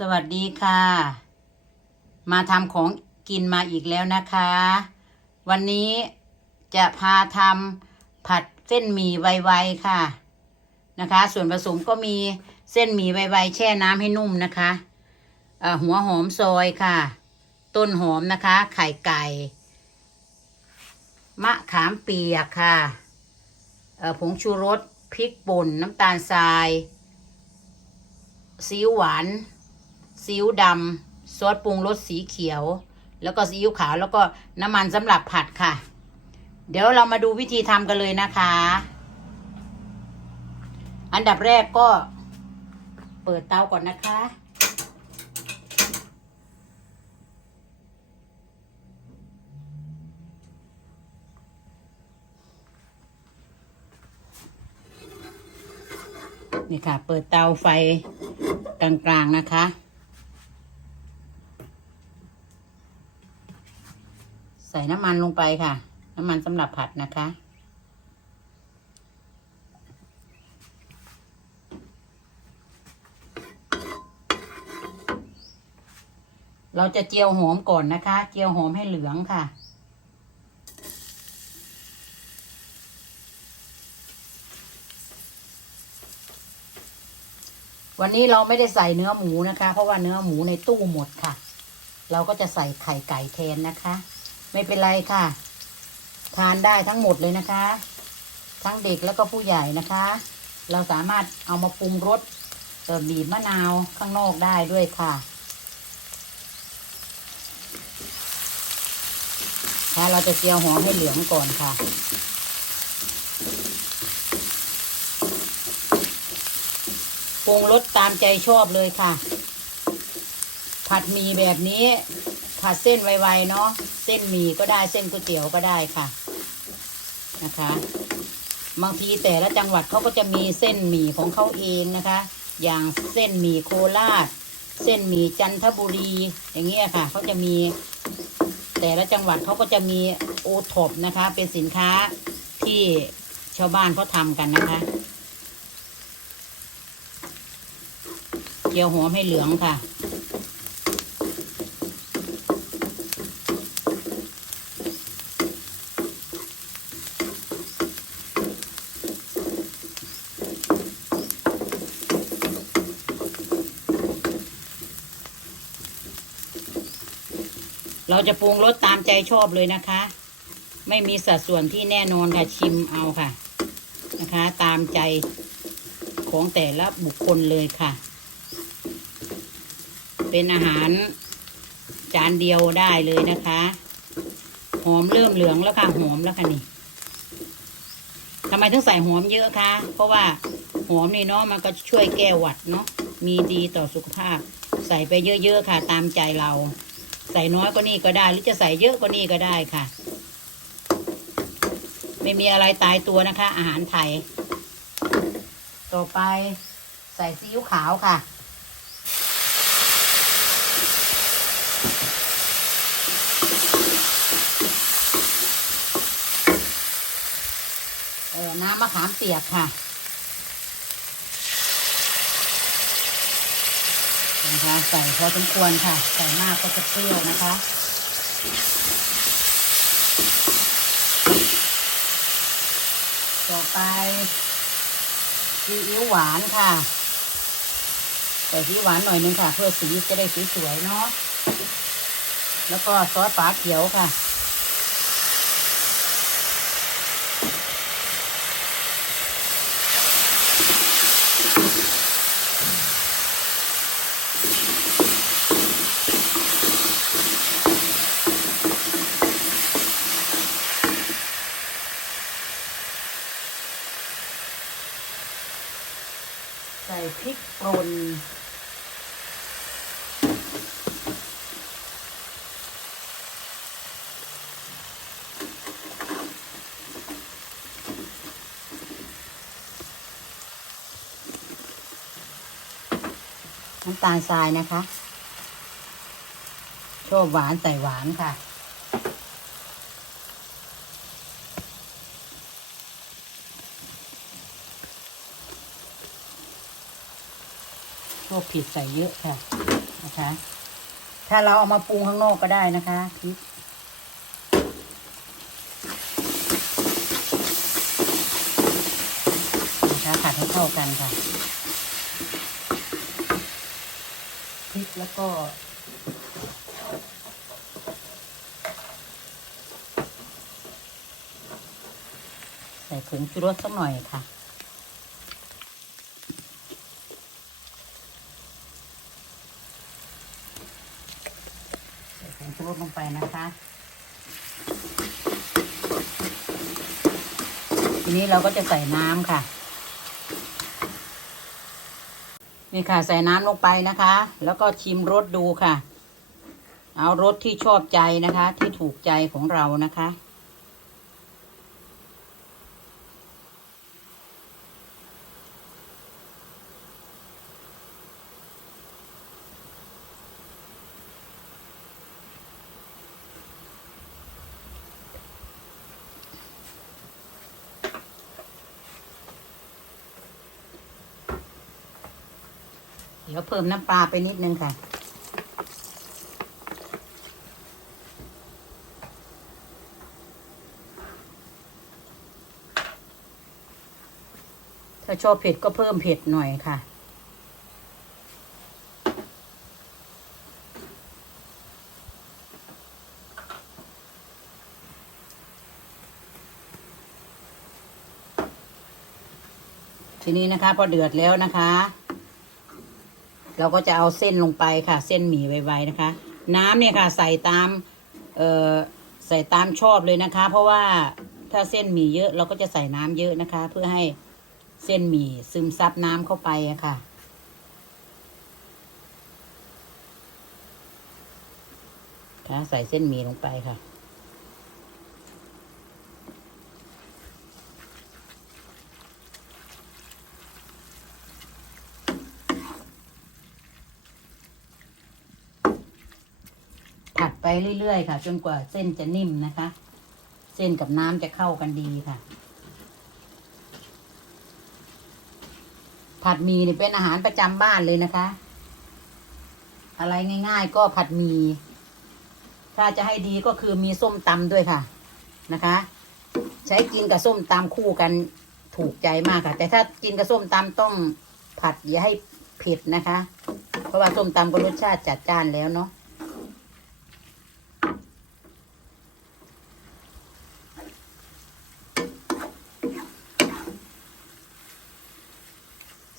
สวัสดีค่ะ มาทำของกินมาอีกแล้วนะคะ วันนี้จะพาทำผัดเส้นหมี่ไวๆค่ะนะคะ ส่วนผสมก็มีเส้นหมี่ไวๆแช่น้ำให้นุ่มนะคะหัวหอมซอยค่ะ ต้นหอมนะคะ ไข่ไก่ มะขามเปียกค่ะผงชูรสพริกป่นน้ำตาลทรายซีอิ๊วหวาน ซีอิ๊วดำซอสปรุงรสสีเขียว แล้วก็ซีอิ๊วขาวแล้วก็น้ำมันสำหรับผัดค่ะ เดี๋ยวเรามาดูวิธีทำกันเลยนะคะ อันดับแรกก็เปิดเตาก่อนนะคะนี่ค่ะ เปิดเตาไฟกลางๆนะคะ ส่น้ำมันลงไปค่ะ น้ำมันสำหรับผัดนะคะ เราจะเจียวหอมก่อนนะคะ เจียวหอมให้เหลืองค่ะวันนี้เราไม่ได้ใส่เนื้อหมูนะคะ เพราะว่าเนื้อหมูในตู้หมดค่ะ เราก็จะใส่ไข่ไก่แทนนะคะ ไม่เป็นไรค่ะ ทานได้ทั้งหมดเลยนะคะ ทั้งเด็กแล้วก็ผู้ใหญ่นะคะ เราสามารถเอามาปรุงรสบีบมะนาวข้างนอกได้ด้วยค่ะถ้าเราจะเจียวหอมให้เหลืองก่อนค่ะ ปรุงรสตามใจชอบเลยค่ะ ผัดหมี่แบบนี้ ผัดเส้นไวๆเนาะ เส้นหมี่ก็ได้เส้นก๋วยเตี๋ยวก็ได้ค่ะนะคะบางทีแต่ละจังหวัดเขาก็จะมีเส้นหมี่ของเขาเองนะคะ อย่างเส้นหมี่โคราช เส้นหมี่จันทบุรีอย่างเงี้ยค่ะเขาจะมี แต่ละจังหวัดเขาก็จะมีโอท็อปนะคะ เป็นสินค้าที่ชาวบ้านเขาทำกันนะคะเจียวหอมให้เหลืองค่ะ เราจะปรุงรสตามใจชอบเลยนะคะ ไม่มีสัดส่วนที่แน่นอนค่ะชิมเอาค่ะนะคะ ตามใจของแต่ละบุคคลเลยค่ะ เป็นอาหารจานเดียวได้เลยนะคะ หอมเริ่มเหลืองแล้วค่ะหอมแล้วค่ะนี่ทำไมถึงใส่หอมเยอะคะ เพราะว่าหอมนี่เนาะมันก็ช่วยแก้หวัดเนาะมีดีต่อสุขภาพ ใส่ไปเยอะๆค่ะ ตามใจเรา ใส่น้อยก็นี่ก็ได้ หรือจะใส่เยอะก็นี่ก็ได้ค่ะ ไม่มีอะไรตายตัวนะคะ อาหารไทย ต่อไปใส่ซีอิ๊วขาวค่ะเออน้ำมะขามเปียกค่ะ นะคะใส่พอสมควรค่ะ ใส่มากก็จะเปรี้ยวนะคะต่อไปซีอิ๊วหวานค่ะใส่ซีอิ๊วหวานหน่อยนึงค่ะ เพื่อสีจะได้สวยๆเนาะแล้วก็ซอสฝาเขียวค่ะ พริกป่นน้ำตาลทรายนะคะชอบหวานใส่หวานค่ะ นชอบผิดใส่เยอะค่ะนะคะ ถ้าเราเอามาปรุงข้างนอกก็ได้นะคะพริกนะคะผัดให้เข้ากันค่ะพริกแล้วก็ใส่ผงชูรสสักหน่อยค่ะ ใส่ผง ชูรสลงไปนะคะ ทีนี้เราก็จะใส่น้ำค่ะ นี่ค่ะใส่น้ำลงไปนะคะ แล้วก็ชิมรสดูค่ะ เอารสที่ชอบใจนะคะ ที่ถูกใจของเรานะคะ เดี๋ยวเพิ่มน้ำปลาไปนิดนึงค่ะ ถ้าชอบเผ็ดก็เพิ่มเผ็ดหน่อยค่ะทีนี้นะคะพอเดือดแล้วนะคะ เราก็จะเอาเส้นลงไปค่ะ เส้นหมี่ไวๆนะคะ น้ำเนี่ยค่ะ ใส่ตามเอ่อใส่ตามชอบเลยนะคะ เพราะว่าถ้าเส้นหมี่เยอะเราก็จะใส่น้ำเยอะนะคะ เพื่อให้เส้นหมี่ซึมซับน้ำเข้าไปอะค่ะ ค่ะ ใส่เส้นหมี่ลงไปค่ะ ไปเรื่อยๆ ค่ะ จนกว่าเส้นจะนิ่มนะคะ เส้นกับน้ำจะเข้ากันดีค่ะ ผัดหมี่นี่เป็นอาหารประจำบ้านเลยนะคะ อะไรง่าย ๆ ก็ผัดหมี่ถ้าจะให้ดีก็คือมีส้มตำด้วยค่ะนะคะ ใช้กินกับส้มตำคู่กันถูกใจมากค่ะ แต่ถ้ากินกับส้มตำต้องผัดอย่าให้เผ็ดนะคะ เพราะว่าส้มตำก็รสชาติจัดจ้านแล้วเนาะ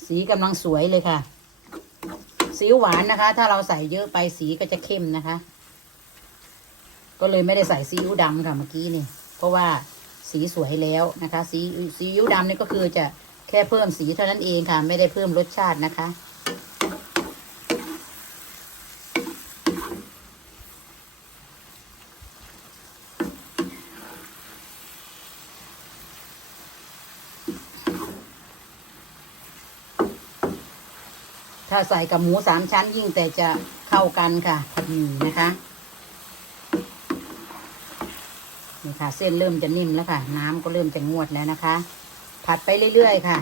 สีกำลังสวยเลยค่ะสีหวานนะคะ ถ้าเราใส่เยอะไปสีก็จะเข้มนะคะ ก็เลยไม่ได้ใส่ซีอิ๊วดำค่ะเมื่อกี้นี่ เพราะว่าสีสวยแล้วนะคะ สีซีอิ๊วดำนี่ก็คือจะแค่เพิ่มสีเท่านั้นเองค่ะ ไม่ได้เพิ่มรสชาตินะคะ ถ้าใส่กับหมูสามชั้นยิ่งแต่จะเข้ากันค่ะนี่นะคะนี่ค่ะ เส้นเริ่มจะนิ่มแล้วค่ะ น้ำก็เริ่มจะงวดแล้วนะคะ ผัดไปเรื่อยๆค่ะ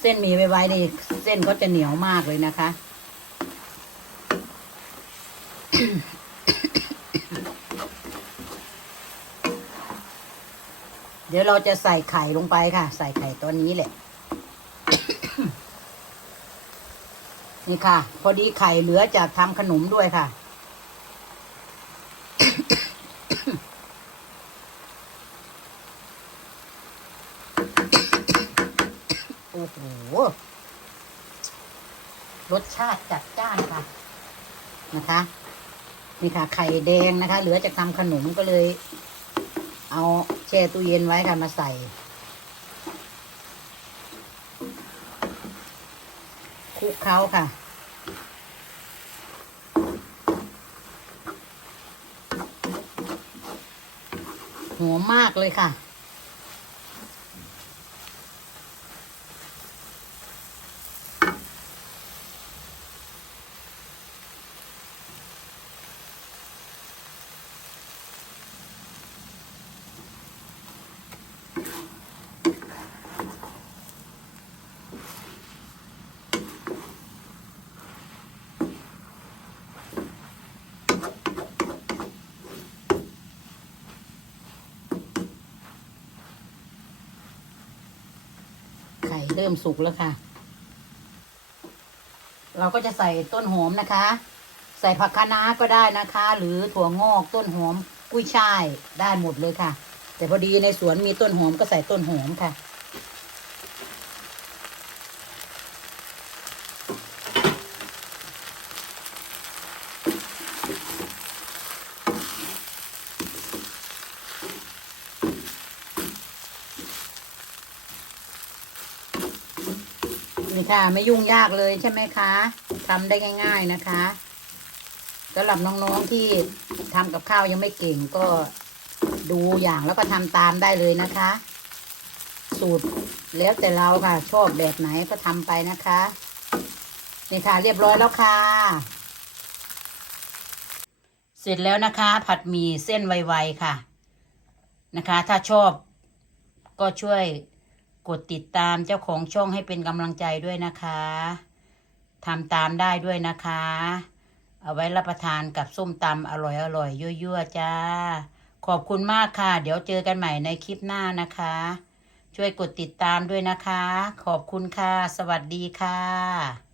เส้นหมี่ไวๆนี่เส้นเขาจะเหนียวมากเลยนะคะ เดี๋ยวเราจะใส่ไข่ลงไปค่ะ ใส่ไข่ตัวนี้แหละ นี่ค่ะ พอดีไข่เหลือจากทำขนมด้วยค่ะ โอ้โหรสชาติจัดจ้านค่ะนะคะ นี่ค่ะไข่แดงนะคะ เหลือจากทำขนมก็เลย เอาแช่ตู้เย็นไว้ค่ะมาใส่ คลุกเคล้าค่ะหัวมากเลยค่ะ เริ่มสุกแล้วค่ะ เราก็จะใส่ต้นหอมนะคะ ใส่ผักคะน้าก็ได้นะคะ หรือถั่วงอกต้นหอมกุ้ยช่ายได้หมดเลยค่ะ แต่พอดีในสวนมีต้นหอมก็ใส่ต้นหอมค่ะ นี่ ค่ะ ไม่ยุ่งยากเลยใช่ไหมคะทำได้ง่าย ๆนะคะสำหรับน้องๆที่ทำกับข้าวยังไม่เก่งก็ดูอย่างแล้วก็ทำตามได้เลยนะคะ สูตรแล้วแต่เราค่ะ ชอบแบบไหนก็ทำไปนะคะนี่ค่ะ เรียบร้อยแล้วค่ะ เสร็จแล้วนะคะ ผัดหมี่เส้นไวๆค่ะนะคะ ถ้าชอบก็ช่วย กดติดตามเจ้าของช่องให้เป็นกำลังใจด้วยนะคะทำตามได้ด้วยนะคะ เอาไว้รับประทานกับส้มตำอร่อยอร่อยยั่วๆจ้า ขอบคุณมากค่ะ เดี๋ยวเจอกันใหม่ในคลิปหน้านะคะ ช่วยกดติดตามด้วยนะคะ ขอบคุณค่ะ สวัสดีค่ะ